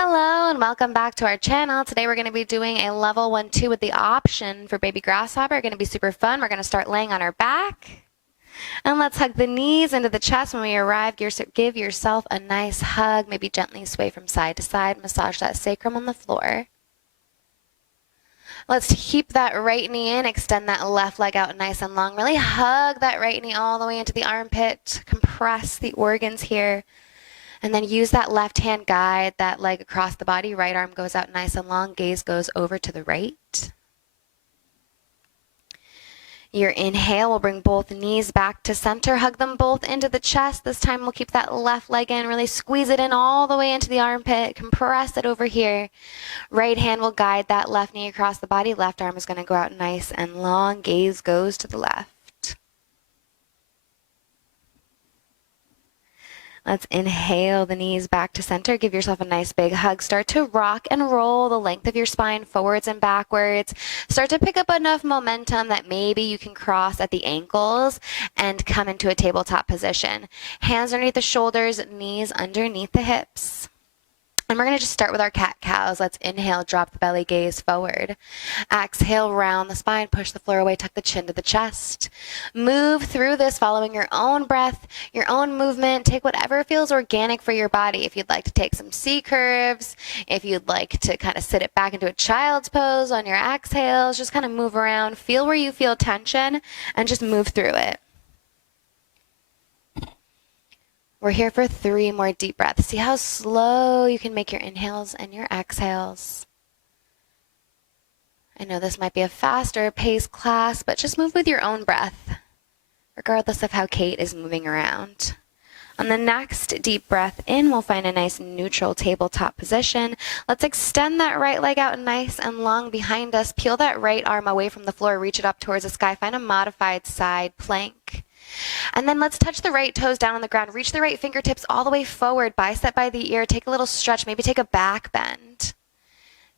Hello and welcome back to our channel. Today we're going to be doing a level 1-2 with the option for baby grasshopper. Going to be super fun. We're going to start laying on our back. And let's hug the knees into the chest. When we arrive, give yourself a nice hug. Maybe gently sway from side to side. Massage that sacrum on the floor. Let's keep that right knee in. Extend that left leg out nice and long. Really hug that right knee all the way into the armpit. Compress the organs here. And then use that left hand, guide that leg across the body. Right arm goes out nice and long. Gaze goes over to the right. Your inhale will bring both knees back to center. Hug them both into the chest. This time we'll keep that left leg in. Really squeeze it in all the way into the armpit. Compress it over here. Right hand will guide that left knee across the body. Left arm is going to go out nice and long. Gaze goes to the left. Let's inhale the knees back to center. Give yourself a nice big hug. Start to rock and roll the length of your spine forwards and backwards. Start to pick up enough momentum that maybe you can cross at the ankles and come into a tabletop position. Hands underneath the shoulders, knees underneath the hips. And we're going to just start with our cat-cows. Let's inhale, drop the belly, gaze forward. Exhale, round the spine, push the floor away, tuck the chin to the chest. Move through this following your own breath, your own movement. Take whatever feels organic for your body. If you'd like to take some C curves, if you'd like to kind of sit it back into a child's pose on your exhales, just kind of move around. Feel where you feel tension and just move through it. We're here for 3 more deep breaths. See how slow you can make your inhales and your exhales. I know this might be a faster paced class, but just move with your own breath, regardless of how Kate is moving around. On the next deep breath in, we'll find a nice neutral tabletop position. Let's extend that right leg out nice and long behind us. Peel that right arm away from the floor, reach it up towards the sky. Find a modified side plank. And then let's touch the right toes down on the ground. Reach the right fingertips all the way forward, bicep by the ear. Take a little stretch, maybe take a back bend.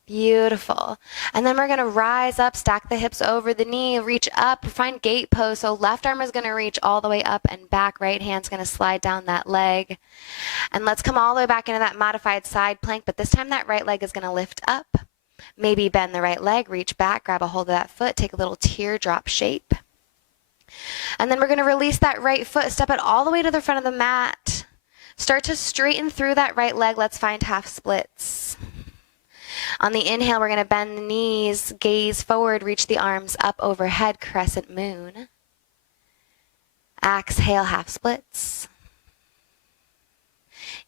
Beautiful. And then we're going to rise up, stack the hips over the knee, reach up, find gate pose. So left arm is going to reach all the way up and back. Right hand's going to slide down that leg. And let's come all the way back into that modified side plank. But this time that right leg is going to lift up. Maybe bend the right leg, reach back, grab a hold of that foot, take a little teardrop shape. And then we're going to release that right foot, step it all the way to the front of the mat. Start to straighten through that right leg. Let's find half splits. On the inhale, we're going to bend the knees, gaze forward, reach the arms up overhead, crescent moon. Exhale, half splits.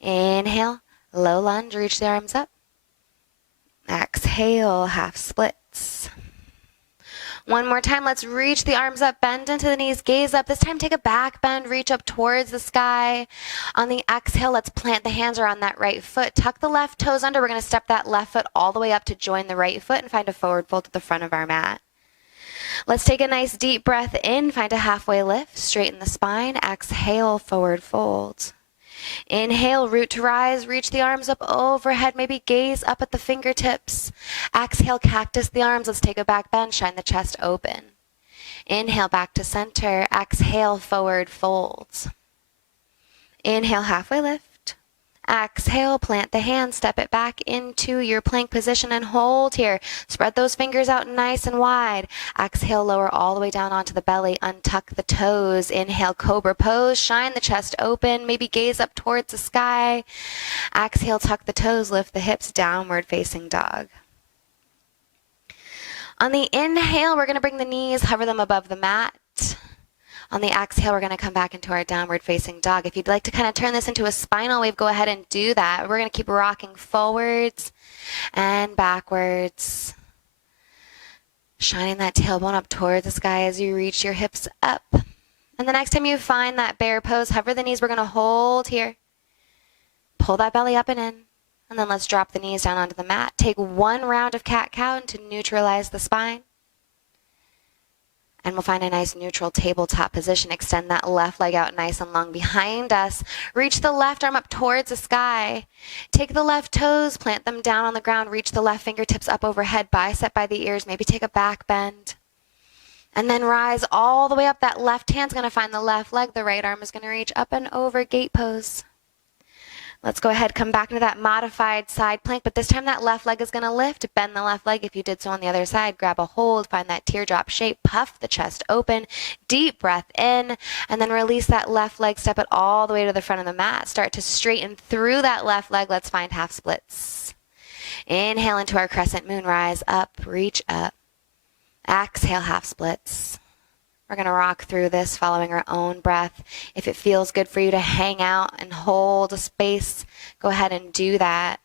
Inhale, low lunge, reach the arms up. Exhale, half splits. One more time, let's reach the arms up, bend into the knees, gaze up. This time take a back bend, reach up towards the sky. On the exhale, let's plant the hands around that right foot. Tuck the left toes under. We're going to step that left foot all the way up to join the right foot and find a forward fold to the front of our mat. Let's take a nice deep breath in, find a halfway lift, straighten the spine. Exhale, forward fold. Inhale, root to rise, reach the arms up overhead, maybe gaze up at the fingertips. Exhale, cactus the arms. Let's take a back bend, shine the chest open. Inhale, back to center. Exhale, forward folds. Inhale, halfway lift. Exhale, plant the hands, step it back into your plank position and hold here. Spread those fingers out nice and wide. Exhale, lower all the way down onto the belly. Untuck the toes. Inhale, cobra pose. Shine the chest open. Maybe gaze up towards the sky. Exhale, tuck the toes. Lift the hips. Downward facing dog. On the inhale, we're going to bring the knees, hover them above the mat. On the exhale, we're going to come back into our downward facing dog. If you'd like to kind of turn this into a spinal wave, go ahead and do that. We're going to keep rocking forwards and backwards. Shining that tailbone up towards the sky as you reach your hips up. And the next time you find that bear pose, hover the knees. We're going to hold here. Pull that belly up and in. And then let's drop the knees down onto the mat. Take one round of cat-cow to neutralize the spine. And we'll find a nice neutral tabletop position. Extend that left leg out nice and long behind us. Reach the left arm up towards the sky. Take the left toes, plant them down on the ground. Reach the left fingertips up overhead, bicep by the ears. Maybe take a back bend. And then rise all the way up. That left hand's going to find the left leg. The right arm is going to reach up and over, gate pose. Let's go ahead, come back into that modified side plank, but this time that left leg is going to lift. Bend the left leg if you did so on the other side. Grab a hold, find that teardrop shape, puff the chest open, deep breath in, and then release that left leg, step it all the way to the front of the mat. Start to straighten through that left leg. Let's find half splits. Inhale into our crescent moon, rise up, reach up. Exhale, half splits. We're going to rock through this following our own breath. If it feels good for you to hang out and hold a space, go ahead and do that.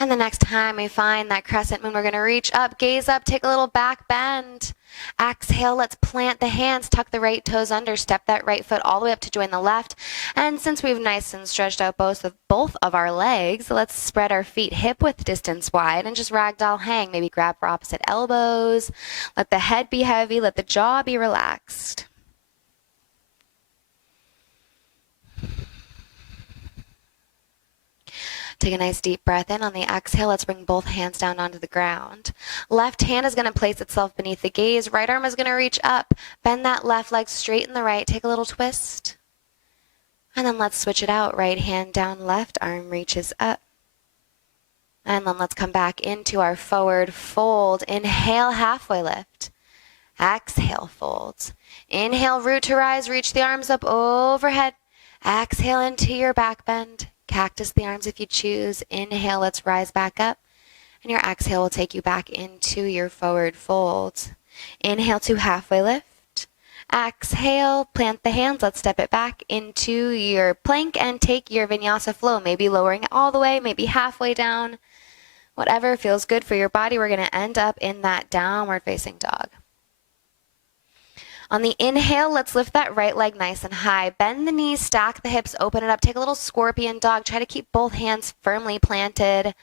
And the next time we find that crescent moon, we're going to reach up, gaze up, take a little back bend. Exhale, let's plant the hands, tuck the right toes under, step that right foot all the way up to join the left. And since we've nice and stretched out both of our legs, let's spread our feet hip width distance wide and just ragdoll hang. Maybe grab for opposite elbows. Let the head be heavy, let the jaw be relaxed. Take a nice deep breath in. On the exhale, let's bring both hands down onto the ground. Left hand is going to place itself beneath the gaze. Right arm is going to reach up. Bend that left leg, straighten the right. Take a little twist. And then let's switch it out. Right hand down, left arm reaches up. And then let's come back into our forward fold. Inhale, halfway lift. Exhale, fold. Inhale, root to rise. Reach the arms up overhead. Exhale into your back bend. Cactus the arms if you choose. Inhale, let's rise back up. And your exhale will take you back into your forward fold. Inhale to halfway lift. Exhale, plant the hands. Let's step it back into your plank and take your vinyasa flow. Maybe lowering it all the way, maybe halfway down. Whatever feels good for your body. We're going to end up in that downward facing dog. On the inhale, let's lift that right leg nice and high. Bend the knees, stack the hips, open it up. Take a little scorpion dog. Try to keep both hands firmly planted.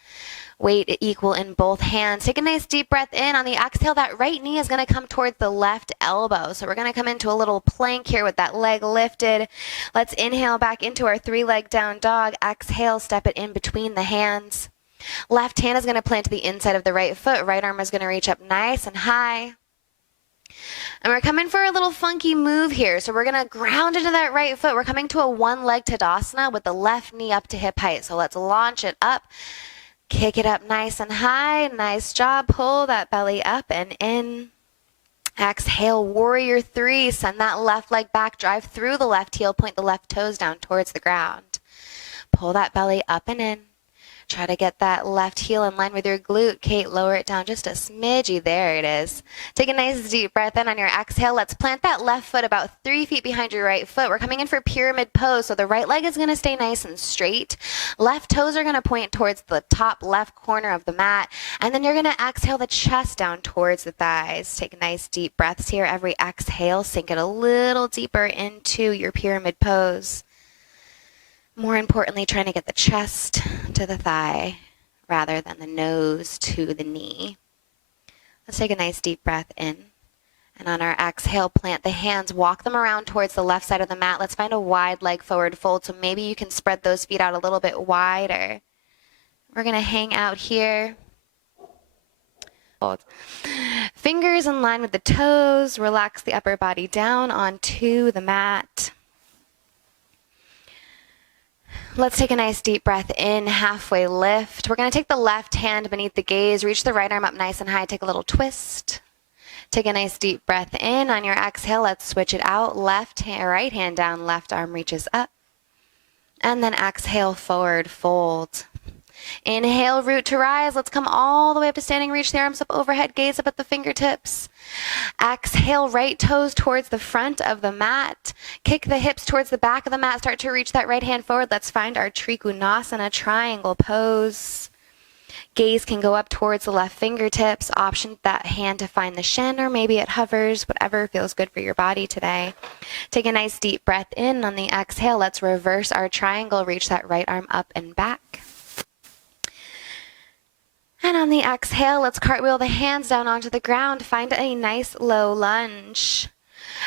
Weight equal in both hands. Take a nice deep breath in. On the exhale, that right knee is going to come towards the left elbow. So we're going to come into a little plank here with that leg lifted. Let's inhale back into our 3-leg down dog. Exhale, step it in between the hands. Left hand is going to plant to the inside of the right foot. Right arm is going to reach up nice and high. And we're coming for a little funky move here. So we're going to ground into that right foot. We're coming to a 1-leg Tadasana with the left knee up to hip height. So let's launch it up. Kick it up nice and high. Nice job. Pull that belly up and in. Exhale, warrior 3. Send that left leg back. Drive through the left heel. Point the left toes down towards the ground. Pull that belly up and in. Try to get that left heel in line with your glute. Kate, lower it down just a smidgy. There it is. Take a nice deep breath in. On your exhale, let's plant that left foot about 3 feet behind your right foot. We're coming in for pyramid pose. So the right leg is going to stay nice and straight. Left toes are going to point towards the top left corner of the mat. And then you're going to exhale the chest down towards the thighs. Take nice deep breaths here. Every exhale, sink it a little deeper into your pyramid pose. More importantly, trying to get the chest to the thigh rather than the nose to the knee. Let's take a nice deep breath in. And on our exhale, plant the hands, walk them around towards the left side of the mat. Let's find a wide leg forward fold. So maybe you can spread those feet out a little bit wider. We're going to hang out here. Hold. Fingers in line with the toes. Relax the upper body down onto the mat. Let's take a nice deep breath in, halfway lift. We're going to take the left hand beneath the gaze, reach the right arm up nice and high, take a little twist. Take a nice deep breath in. On your exhale, let's switch it out. Right hand down, left arm reaches up. And then exhale, forward fold. Inhale, root to rise. Let's come all the way up to standing. Reach the arms up overhead. Gaze up at the fingertips. Exhale, right toes towards the front of the mat. Kick the hips towards the back of the mat. Start to reach that right hand forward. Let's find our Trikonasana triangle pose. Gaze can go up towards the left fingertips. Option that hand to find the shin, or maybe it hovers, whatever feels good for your body today. Take a nice deep breath in. On the exhale, let's reverse our triangle. Reach that right arm up and back. And on the exhale, let's cartwheel the hands down onto the ground. Find a nice low lunge.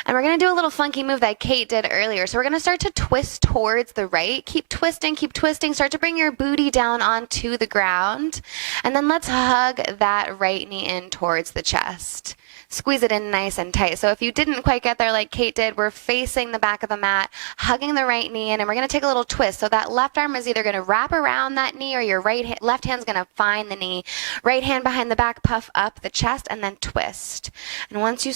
And we're going to do a little funky move that Kate did earlier. So we're going to start to twist towards the right. Keep twisting, keep twisting. Start to bring your booty down onto the ground. And then let's hug that right knee in towards the chest. Squeeze it in nice and tight. So if you didn't quite get there like Kate did, we're facing the back of the mat, hugging the right knee in, and we're going to take a little twist. So that left arm is either going to wrap around that knee or your left hand's going to find the knee. Right hand behind the back, puff up the chest, and then twist. And once you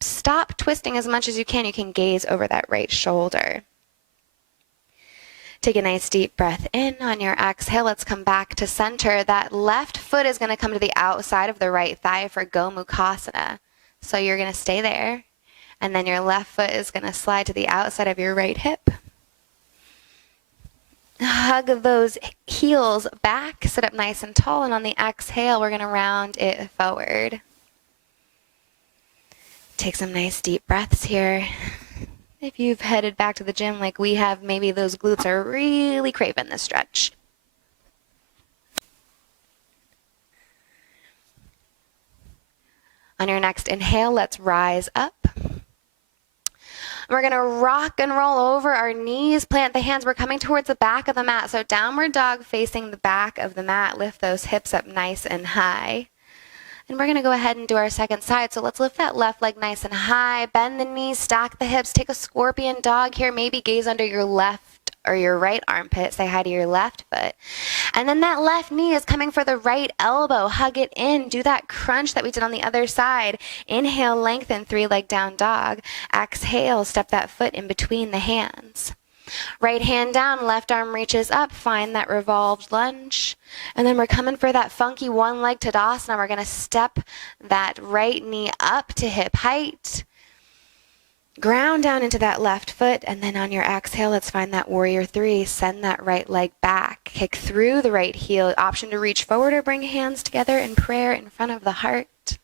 stop twisting as much as you can gaze over that right shoulder. Take a nice deep breath in. On your exhale, let's come back to center. That left foot is going to come to the outside of the right thigh for Gomukhasana. So you're going to stay there. And then your left foot is going to slide to the outside of your right hip. Hug those heels back. Sit up nice and tall. And on the exhale, we're going to round it forward. Take some nice deep breaths here. If you've headed back to the gym like we have, maybe those glutes are really craving this stretch. On your next inhale, let's rise up. We're going to rock and roll over our knees, plant the hands. We're coming towards the back of the mat. So downward dog facing the back of the mat. Lift those hips up nice and high. And we're going to go ahead and do our second side. So let's lift that left leg nice and high. Bend the knees, stack the hips. Take a scorpion dog here. Maybe gaze under your left or your right armpit. Say hi to your left foot. And then that left knee is coming for the right elbow. Hug it in. Do that crunch that we did on the other side. Inhale, lengthen, 3-leg down dog. Exhale, step that foot in between the hands. Right hand down, left arm reaches up. Find that revolved lunge. And then we're coming for that funky one-leg Tadasana. We're going to step that right knee up to hip height. Ground down into that left foot, and then on your exhale, let's find that warrior 3. Send that right leg back. Kick through the right heel. Option to reach forward or bring hands together in prayer in front of the heart.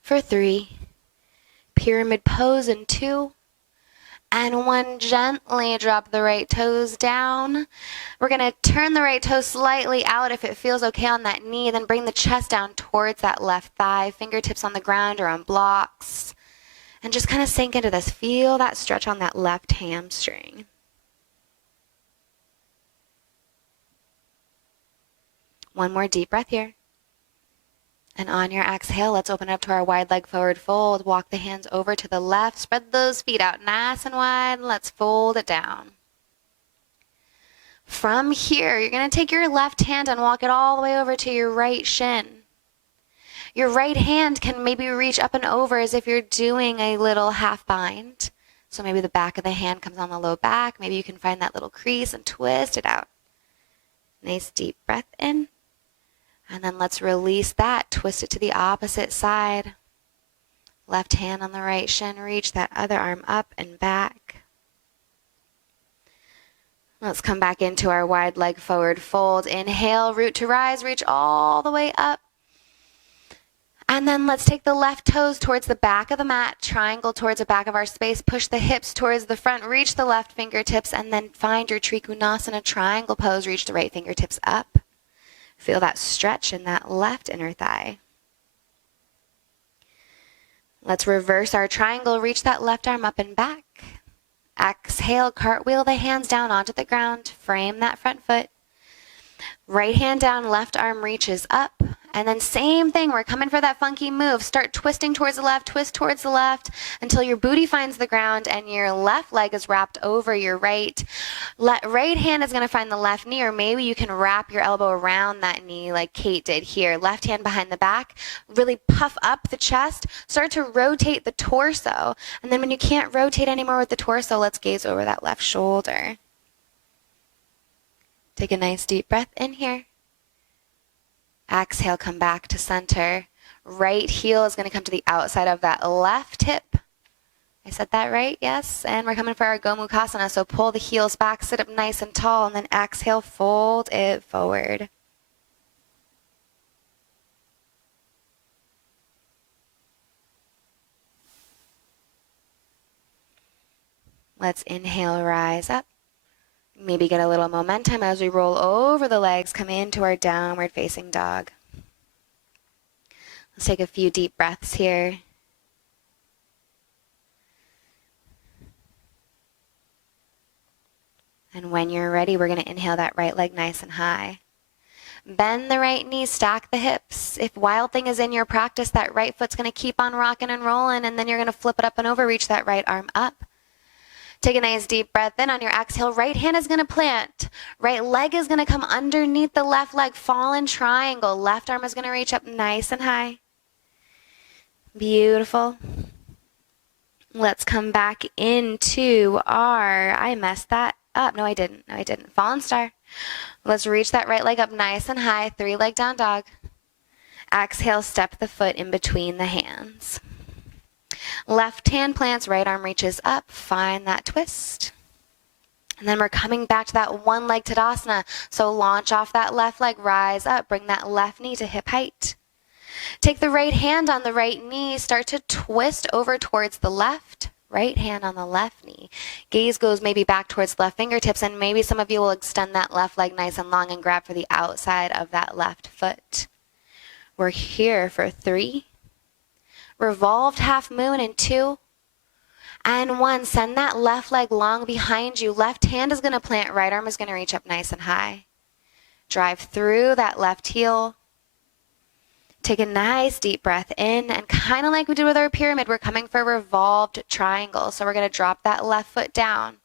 For 3. Pyramid pose in 2. And 1, gently drop the right toes down. We're going to turn the right toe slightly out if it feels okay on that knee. Then bring the chest down towards that left thigh. Fingertips on the ground or on blocks. And just kind of sink into this. Feel that stretch on that left hamstring. One more deep breath here. And on your exhale, let's open up to our wide leg forward fold. Walk the hands over to the left. Spread those feet out nice and wide. Let's fold it down. From here, you're going to take your left hand and walk it all the way over to your right shin. Your right hand can maybe reach up and over as if you're doing a little half bind. So maybe the back of the hand comes on the low back. Maybe you can find that little crease and twist it out. Nice deep breath in. And then let's release that. Twist it to the opposite side. Left hand on the right shin. Reach that other arm up and back. Let's come back into our wide leg forward fold. Inhale, root to rise. Reach all the way up. And then let's take the left toes towards the back of the mat, triangle towards the back of our space, push the hips towards the front, reach the left fingertips, and then find your Trikonasana triangle pose, reach the right fingertips up. Feel that stretch in that left inner thigh. Let's reverse our triangle, reach that left arm up and back. Exhale, cartwheel the hands down onto the ground, frame that front foot. Right hand down, left arm reaches up. And then same thing, we're coming for that funky move. Start twisting towards the left, twist towards the left until your booty finds the ground and your left leg is wrapped over your right. Right hand is going to find the left knee, or maybe you can wrap your elbow around that knee like Kate did here. Left hand behind the back. Really puff up the chest. Start to rotate the torso. And then when you can't rotate anymore with the torso, let's gaze over that left shoulder. Take a nice deep breath in here. Exhale, come back to center. Right heel is going to come to the outside of that left hip. I said that right? Yes. And we're coming for our Gomukhasana. So pull the heels back, sit up nice and tall, and then exhale, fold it forward. Let's inhale, rise up. Maybe get a little momentum as we roll over the legs, come into our downward facing dog. Let's take a few deep breaths here. And when you're ready, we're going to inhale that right leg nice and high. Bend the right knee, stack the hips. If Wild Thing is in your practice, that right foot's going to keep on rocking and rolling, and then you're going to flip it up and over, reach that right arm up. Take a nice deep breath in. On your exhale, right hand is going to plant. Right leg is going to come underneath the left leg, fall in triangle. Left arm is going to reach up nice and high. Beautiful. Let's come back into our, I messed that up. No, I didn't. Fallen star. Let's reach that right leg up nice and high. 3-leg down dog. Exhale, step the foot in between the hands. Left hand plants, right arm reaches up. Find that twist. And then we're coming back to that 1-leg Tadasana. So launch off that left leg, rise up, bring that left knee to hip height. Take the right hand on the right knee, start to twist over towards the left. Right hand on the left knee. Gaze goes maybe back towards left fingertips, and maybe some of you will extend that left leg nice and long and grab for the outside of that left foot. We're here for 3. Revolved half moon in 2. And 1. Send that left leg long behind you. Left hand is going to plant, right arm is going to reach up nice and high. Drive through that left heel. Take a nice deep breath in, and kind of like we did with our pyramid, we're coming for a revolved triangle. So we're going to drop that left foot down.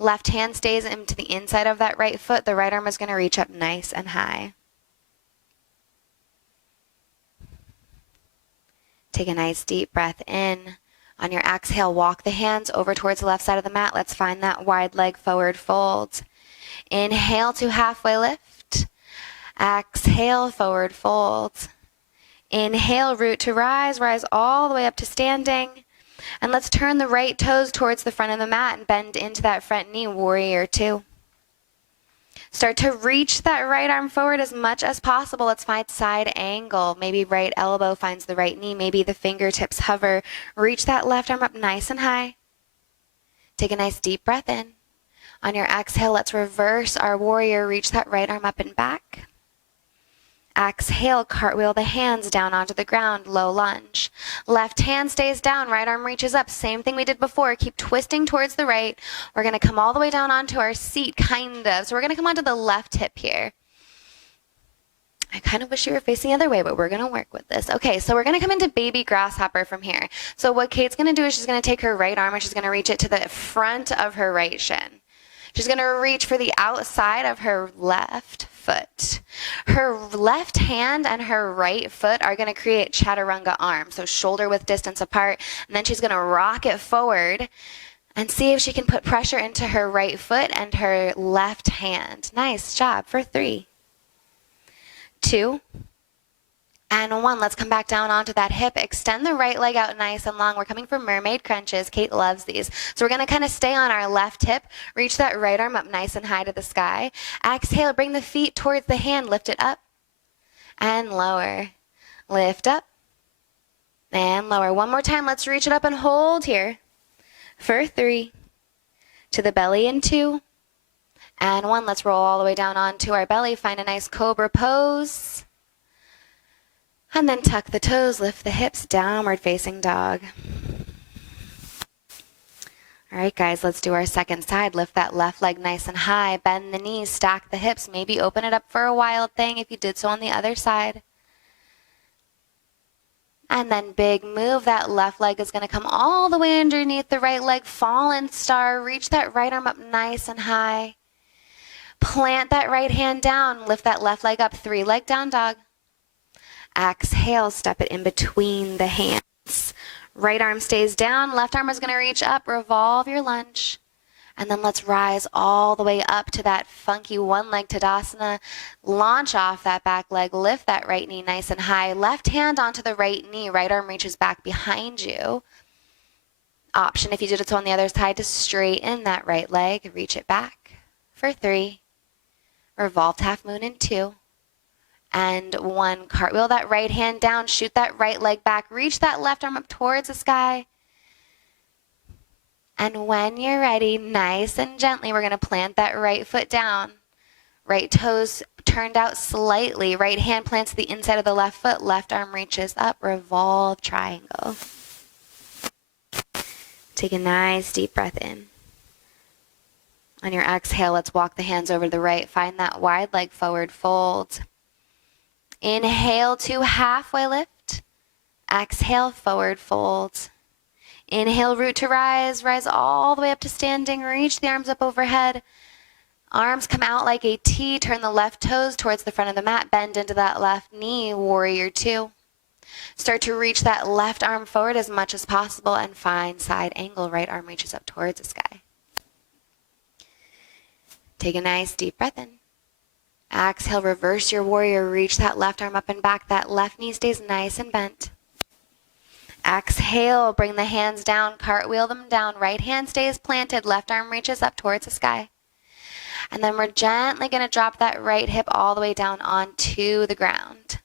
Left hand stays into the inside of that right foot. The right arm is going to reach up nice and high. Take a nice deep breath in. On your exhale, walk the hands over towards the left side of the mat. Let's find that wide leg forward fold. Inhale to halfway lift. Exhale, forward fold. Inhale, root to rise all the way up to standing. And let's turn the right toes towards the front of the mat and bend into that front knee, warrior 2. Start to reach that right arm forward as much as possible. Let's find side angle. Maybe right elbow finds the right knee. Maybe the fingertips hover. Reach that left arm up nice and high. Take a nice deep breath in. On your exhale, let's reverse our warrior. Reach that right arm up and back. Exhale, cartwheel the hands down onto the ground, low lunge. Left hand stays down, right arm reaches up. Same thing we did before. Keep twisting towards the right. We're going to come all the way down onto our seat, kind of. So we're going to come onto the left hip here. I kind of wish you were facing the other way, but we're going to work with this. Okay, so we're going to come into baby grasshopper from here. So what Kate's going to do is she's going to take her right arm and she's going to reach it to the front of her right shin. She's going to reach for the outside of her left foot. Her left hand and her right foot are going to create chaturanga arms, so shoulder width distance apart. And then she's going to rock it forward and see if she can put pressure into her right foot and her left hand. Nice job for 3, 2, and 1. Let's come back down onto that hip. Extend the right leg out nice and long. We're coming for mermaid crunches. Kate loves these. So we're going to kind of stay on our left hip. Reach that right arm up nice and high to the sky. Exhale, bring the feet towards the hand. Lift it up and lower. Lift up and lower. One more time. Let's reach it up and hold here for 3. To the belly in 2 and 1. Let's roll all the way down onto our belly. Find a nice cobra pose. And then tuck the toes, lift the hips, downward facing dog. All right, guys, let's do our second side. Lift that left leg nice and high. Bend the knees, stack the hips. Maybe open it up for a wild thing if you did so on the other side. And then big move. That left leg is going to come all the way underneath the right leg. Fallen star. Reach that right arm up nice and high. Plant that right hand down. Lift that left leg up. 3-leg down dog. Exhale, step it in between the hands. Right arm stays down, left arm is going to reach up, revolve your lunge. And then let's rise all the way up to that funky 1-leg Tadasana. Launch off that back leg, lift that right knee nice and high. Left hand onto the right knee, right arm reaches back behind you. Option if you did it so on the other side to straighten that right leg, reach it back for 3. Revolved half moon in 2. And 1. Cartwheel that right hand down, shoot that right leg back, reach that left arm up towards the sky. And when you're ready, nice and gently, we're going to plant that right foot down. Right toes turned out slightly. Right hand plants the inside of the left foot, left arm reaches up, revolve triangle. Take a nice deep breath in. On your exhale, let's walk the hands over to the right. Find that wide leg forward fold. Inhale to halfway lift. Exhale, forward fold. Inhale, root to rise. Rise all the way up to standing. Reach the arms up overhead. Arms come out like a T. Turn the left toes towards the front of the mat. Bend into that left knee. Warrior two. Start to reach that left arm forward as much as possible and find side angle. Right arm reaches up towards the sky. Take a nice deep breath in. Exhale, reverse your warrior. Reach that left arm up and back. That left knee stays nice and bent. Exhale, bring the hands down, cartwheel them down. Right hand stays planted. Left arm reaches up towards the sky. And then we're gently going to drop that right hip all the way down onto the ground.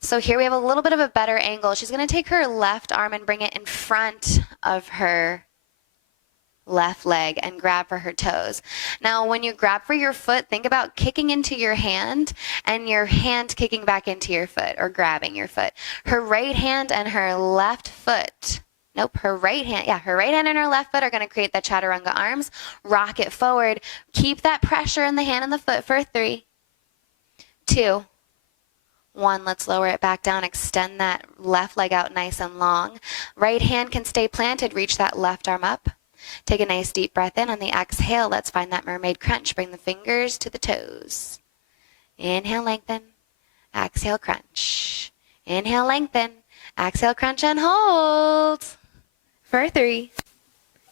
So here we have a little bit of a better angle. She's going to take her left arm and bring it in front of her left leg and grab for her toes. Now, when you grab for your foot, think about kicking into your hand and your hand kicking back into your foot or grabbing your foot. Her right hand and her left foot, her right hand and her left foot are going to create that chaturanga arms. Rock it forward. Keep that pressure in the hand and the foot for 3, 2, 1. Let's lower it back down. Extend that left leg out nice and long. Right hand can stay planted. Reach that left arm up. Take a nice deep breath in. On the exhale, let's find that mermaid crunch. Bring the fingers to the toes. Inhale, lengthen. Exhale, crunch. Inhale, lengthen. Exhale, crunch and hold. For 3.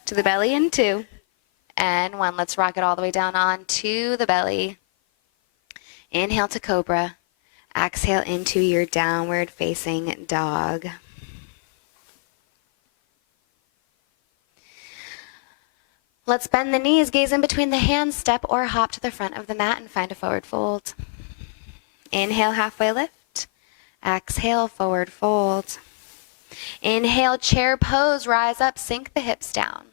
To the belly in 2. And 1. Let's rock it all the way down onto the belly. Inhale to cobra. Exhale into your downward facing dog. Let's bend the knees, gaze in between the hands, step or hop to the front of the mat and find a forward fold. Inhale, halfway lift. Exhale, forward fold. Inhale, chair pose, rise up, sink the hips down.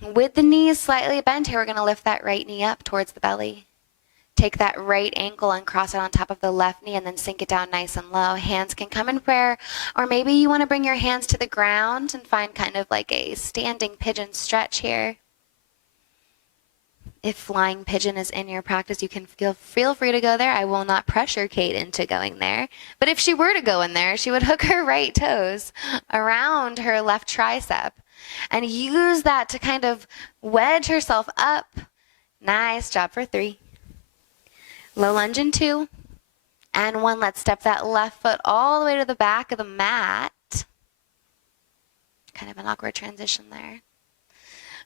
With the knees slightly bent here, we're going to lift that right knee up towards the belly. Take that right ankle and cross it on top of the left knee and then sink it down nice and low. Hands can come in prayer, or maybe you want to bring your hands to the ground and find kind of like a standing pigeon stretch here. If flying pigeon is in your practice, you can feel free to go there. I will not pressure Kate into going there. But if she were to go in there, she would hook her right toes around her left tricep and use that to kind of wedge herself up. Nice job for 3. Low lunge in 2, and 1. Let's step that left foot all the way to the back of the mat. Kind of an awkward transition there.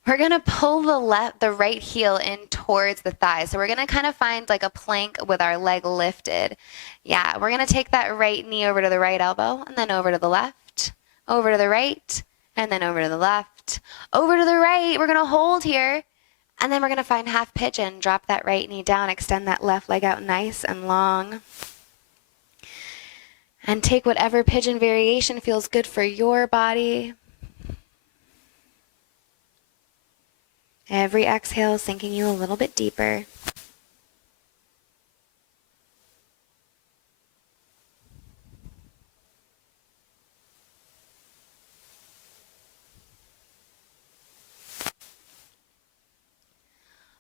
We're going to pull the right heel in towards the thigh. So we're going to kind of find like a plank with our leg lifted. Yeah, we're going to take that right knee over to the right elbow, and then over to the left, over to the right, and then over to the left. Over to the right, we're going to hold here. And then we're going to find half pigeon. Drop that right knee down. Extend that left leg out nice and long. And take whatever pigeon variation feels good for your body. Every exhale sinking you a little bit deeper.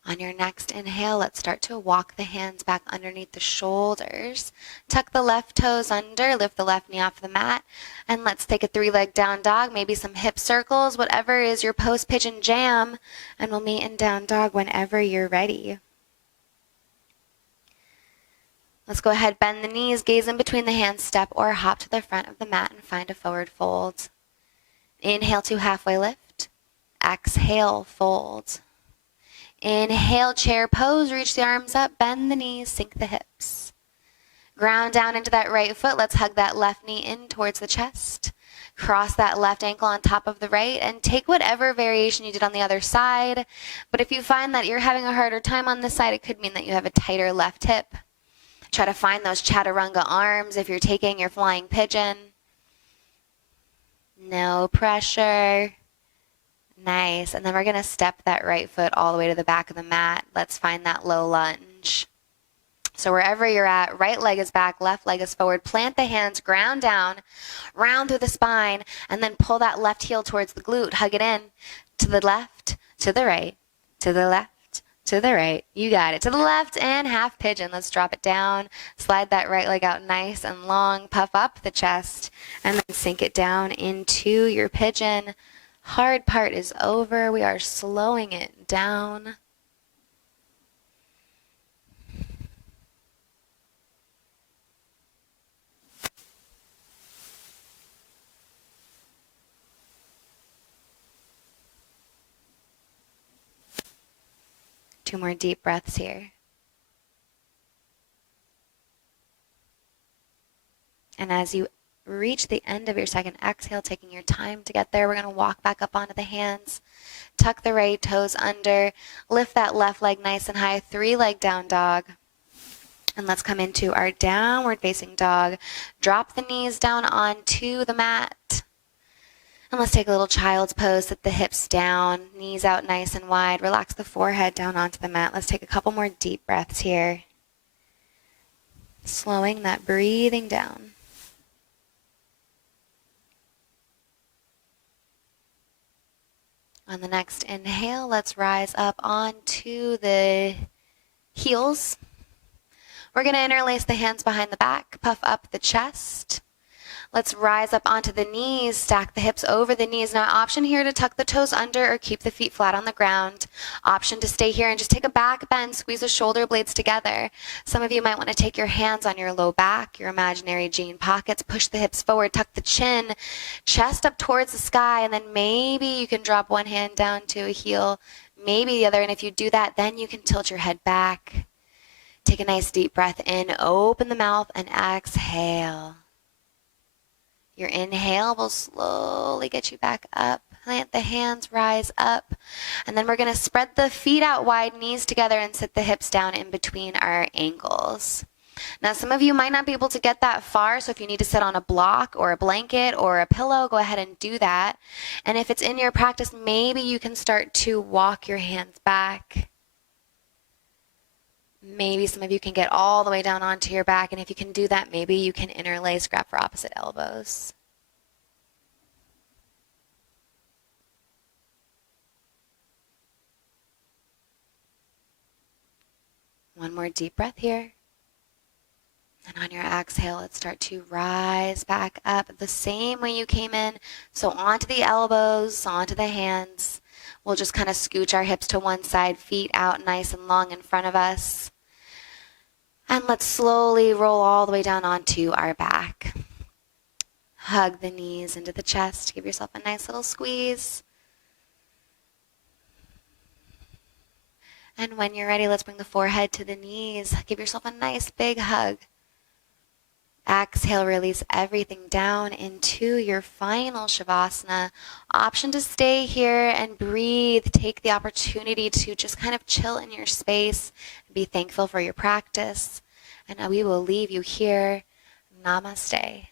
On your next inhale, let's start to walk the hands back underneath the shoulders. Tuck the left toes under, lift the left knee off the mat, and let's take a 3-leg down dog, maybe some hip circles, whatever is your post-pigeon jam, and we'll meet in down dog whenever you're ready. Let's go ahead, bend the knees, gaze in between the hands, step or hop to the front of the mat and find a forward fold. Inhale to halfway lift. Exhale, fold. Inhale, chair pose, reach the arms up, bend the knees, sink the hips. Ground down into that right foot. Let's hug that left knee in towards the chest. Cross that left ankle on top of the right and take whatever variation you did on the other side. But if you find that you're having a harder time on this side, it could mean that you have a tighter left hip. Try to find those chaturanga arms if you're taking your flying pigeon. No pressure. Nice. And then we're going to step that right foot all the way to the back of the mat. Let's find that low lunge. So wherever you're at, right leg is back, left leg is forward. Plant the hands, ground down, round through the spine, and then pull that left heel towards the glute. Hug it in to the left, to the right, to the left, to the right. You got it. To the left and half pigeon. Let's drop it down. Slide that right leg out nice and long. Puff up the chest and then sink it down into your pigeon. Hard part is over. We are slowing it down. Two more deep breaths here. And as you reach the end of your second exhale, taking your time to get there, we're going to walk back up onto the hands. Tuck the right toes under. Lift that left leg nice and high. 3-leg down dog. And let's come into our downward facing dog. Drop the knees down onto the mat. And let's take a little child's pose. Sit the hips down, knees out nice and wide. Relax the forehead down onto the mat. Let's take a couple more deep breaths here. Slowing that breathing down. On the next inhale, let's rise up onto the heels. We're going to interlace the hands behind the back, puff up the chest. Let's rise up onto the knees, stack the hips over the knees. Now, option here to tuck the toes under or keep the feet flat on the ground. Option to stay here and just take a back bend, squeeze the shoulder blades together. Some of you might want to take your hands on your low back, your imaginary jean pockets, push the hips forward, tuck the chin, chest up towards the sky, and then maybe you can drop one hand down to a heel, maybe the other. And if you do that, then you can tilt your head back. Take a nice deep breath in, open the mouth, and exhale. Your inhale will slowly get you back up. Plant the hands, rise up. And then we're going to spread the feet out wide, knees together, and sit the hips down in between our ankles. Now, some of you might not be able to get that far, so if you need to sit on a block or a blanket or a pillow, go ahead and do that. And if it's in your practice, maybe you can start to walk your hands back. Maybe some of you can get all the way down onto your back, and if you can do that, maybe you can interlace, grab for opposite elbows. One more deep breath here. And on your exhale, let's start to rise back up the same way you came in. So onto the elbows, onto the hands. We'll just kind of scooch our hips to one side, feet out nice and long in front of us. And let's slowly roll all the way down onto our back. Hug the knees into the chest. Give yourself a nice little squeeze. And when you're ready, let's bring the forehead to the knees. Give yourself a nice big hug. Exhale, release everything down into your final Shavasana. Option to stay here and breathe. Take the opportunity to just kind of chill in your space. Be thankful for your practice. And we will leave you here. Namaste.